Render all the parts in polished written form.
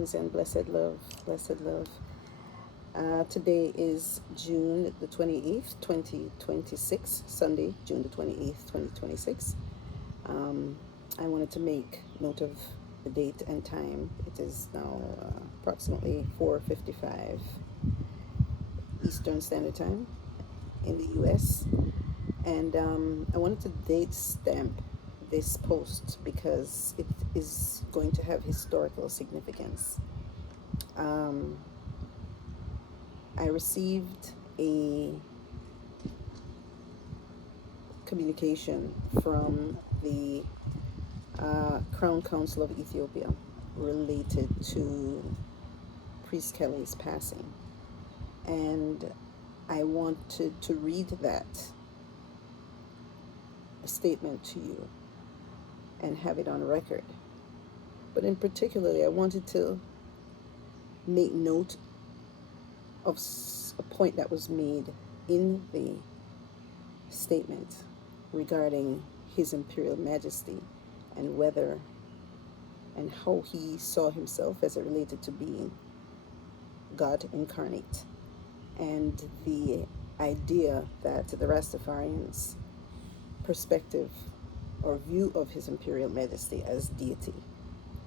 Greetings and blessed love, blessed love. Today is June the 28th, 2026, Sunday, June the 28th, 2026. I wanted to make note of the date and time. It is now approximately 4:55 Eastern Standard Time in the US. And I wanted to date stamp this post because it is going to have historical significance. I received a communication from the Crown Council of Ethiopia related to Priest Kelly's passing. And I wanted to read that statement to you and have it on record. But in particularly, I wanted to make note of a point that was made in the statement regarding His Imperial Majesty and whether and how he saw himself as it related to being God incarnate, and the idea that the Rastafarians' perspective or view of His Imperial Majesty as deity,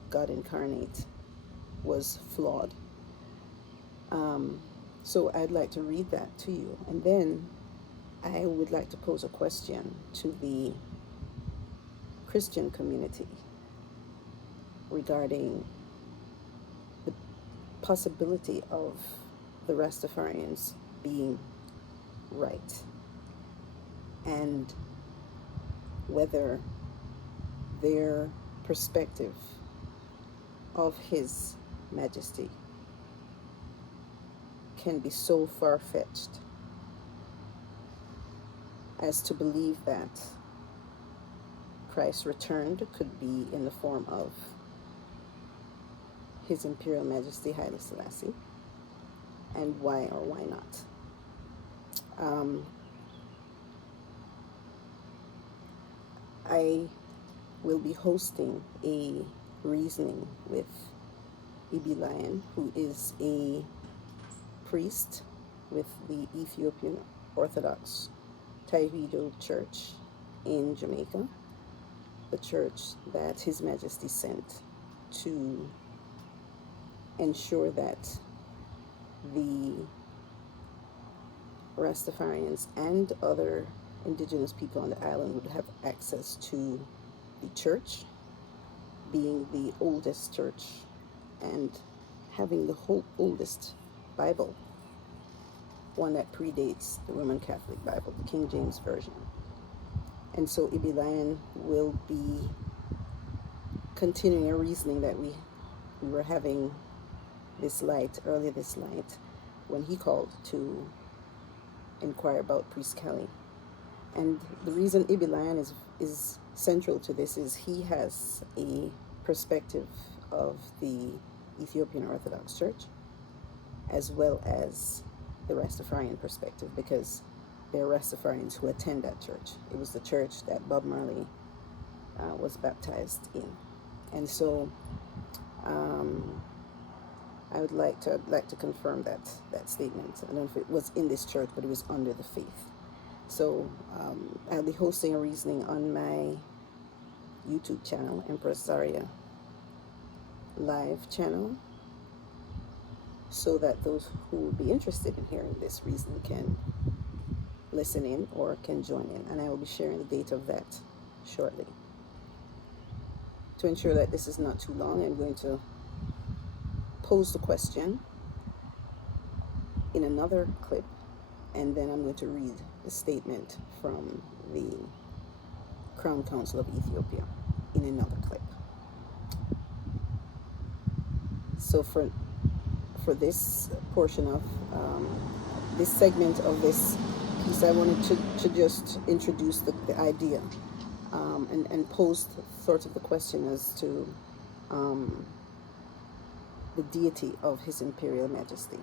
God incarnate, was flawed. So I'd like to read that to you, and then I would like to pose a question to the Christian community regarding the possibility of the Rastafarians being right, and whether their perspective of His Majesty can be so far-fetched as to believe that Christ returned could be in the form of His Imperial Majesty Haile Selassie, and why or why not. I will be hosting a reasoning with Ibi Lion, who is a priest with the Ethiopian Orthodox Taihido Church in Jamaica, the church that His Majesty sent to ensure that the Rastafarians and other indigenous people on the island would have access to the church, being the oldest church and having the whole oldest Bible, one that predates the Roman Catholic Bible, the King James Version. And so Ibi Lion will be continuing a reasoning that we were having earlier this night, when he called to inquire about Priest Kelly. And the reason Ibi Lion is central to this is he has a perspective of the Ethiopian Orthodox Church as well as the Rastafarian perspective, because there are Rastafarians who attend that church. It was the church that Bob Marley was baptized in. And so I would like to confirm that statement. I don't know if it was in this church, but it was under the faith. So I'll be hosting a reasoning on my YouTube channel, Empress Zaria live channel, so that those who would be interested in hearing this reasoning can listen in or can join in. And I will be sharing the date of that shortly. To ensure that this is not too long, I'm going to pose the question in another clip, and then I'm going to read the statement from the Crown Council of Ethiopia in another clip. So for this portion of this segment of this piece, I wanted to just introduce the idea and pose sort of the question as to the deity of His Imperial Majesty.